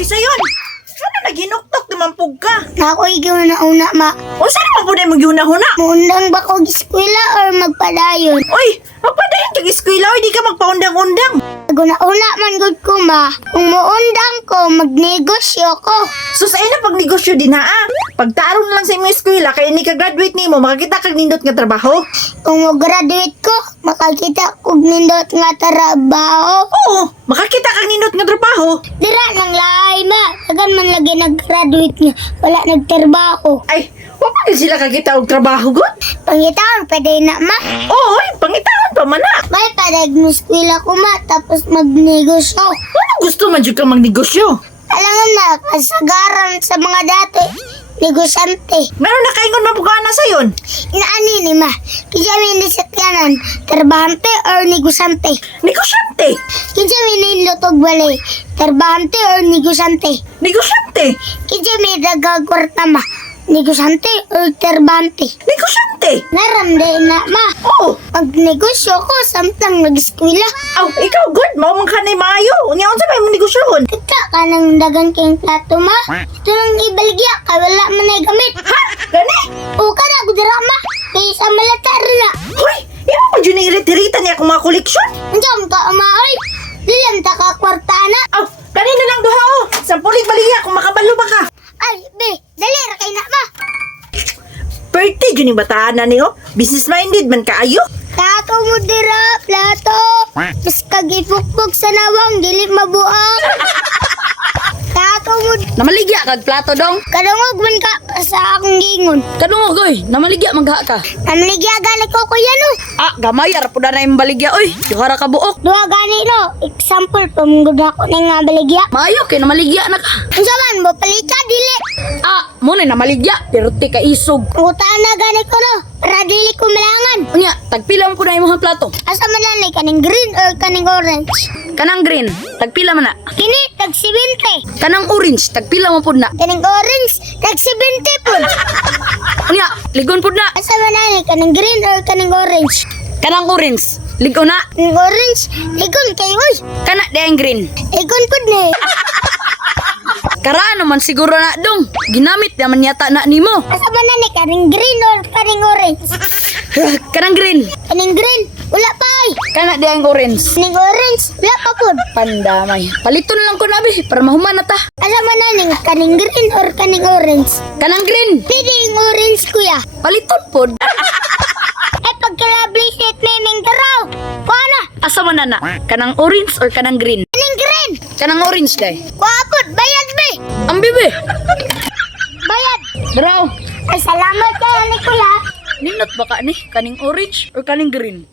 Uy, sayon! Ano naginuktok naman pug ka? Ako ikaw na una, ma. O saan naman po na yung magyuna-huna? Muundang ba ko eskwela or magpadayon? Uy, magpadayon kag eskwela, di ka magpaundang-undang. Una man gud ko, ma. Kung muundang ko, magnegosyo ko. So sa ina pag negosyo din ha, pagtarong na lang sa imong eskwela, kaya ni ka-graduate nimo, makakita kag nindot nga trabaho. Kung mo-graduate ko, makakita kog nindot nga trabaho. Oo, makakita kag nindot nga trabaho. Dira nang lahay, ma. Tagan man lagi nag-graduate nga. Wala nagtrabaho. Ay, wala pa sila kakita og trabaho gud. Pangitaon, pwede na, ma. Oo, pangitawan pa man na. May padag mo eskwela ko, ma. Tapos magnegosyo. Ano gusto man jud ka magnegosyo? Alam mo na, kasagaran sa mga dati, negosyante. Meron na kaingon mabugana sa yon. Inaani ni ma, kaya may nisakyanan, trabahante or negosyante. Negosyante. Kaya may nilutog bali, trabahante or negosyante. Negosyante. Kaya may dagagwarta ma, negosyante or trabahante. Negosyante. Naramday na ma, Oo. magnegosyo ko samtang nag-eskwela. Aw, ikaw good. Mao man kanay maayo. Unya unsa may mong negosyohon? Kita ka ng dagang king plato ma. Ito nang ibaligya, kay wala man na gamit. Ha? Gani? O ka na, gudira ma, kaya sa malatar na. Hoy, imo pa jud iretirita niya akong mga koleksyon. Andiyan ka, umaoy. Dilam ta ka kwarta na. Aw, kanina lang duha oh. Sampulig baliya kung makabalo ba ka. Ay, be, dali ra kay na ma. Pwerte jud ni bataan na niyo. Business minded man kaayo. Plato mo dira, plato. Mas kagipukpok sa nawang, dili mabuang. Plato mo, Namaligya kag plato dong. kadungog man ka sa akong gingon. Kadungog oy, namaligya magha ka. Namaligya gani ko kuya no. Ah, gamay ara pud na imong baligya oy. Yuhara ka buok. Duha gani no, example, pamunggod ako na nga baligya. Maayo kay namaligya na ka. Unsa man mo palita dili? Ah, mo na namaligya pero ti ka isog. Utaan na gani ko no, para dili ko malangan. Unya, tagpila man pud na imong plato. Asa man na kaning green or kaning orange? Kanang green, tagpila man na. Kini tag 70. Kanang orange, tagpila man pud na. Kaning orange tag 70 pud. Unya, ligon pud na. Asa man na kaning green or kaning orange? Kanang orange, ligon na. Kaning orange, igon kay uy. Kana dayang green. Igon pud ni. Karaan naman siguro na dong. Ginamit naman yata na nimo. Asa man na kaning green or kaning orange? Kanang green, Kaning green, wala pa ay. kana dayang orange. Kaning orange, wala pa pud. Pandamay. Paliton lang ko na bi para mahuman na ta. Asa man na kaning green or kaning orange? Kanang green, Pwede yung orange kuya. paliton pod. Ay pagkalabli set memeng taraw. Kuana? Asa man na? Kanang orange or kanang green? Kaning green. Kanang orange day. Kuapod, bayad be. Ang bibi. Bayad. Draw. Ay salamat kay ni kuya. Ninot ba ka ni? Kaning orange or kaning green?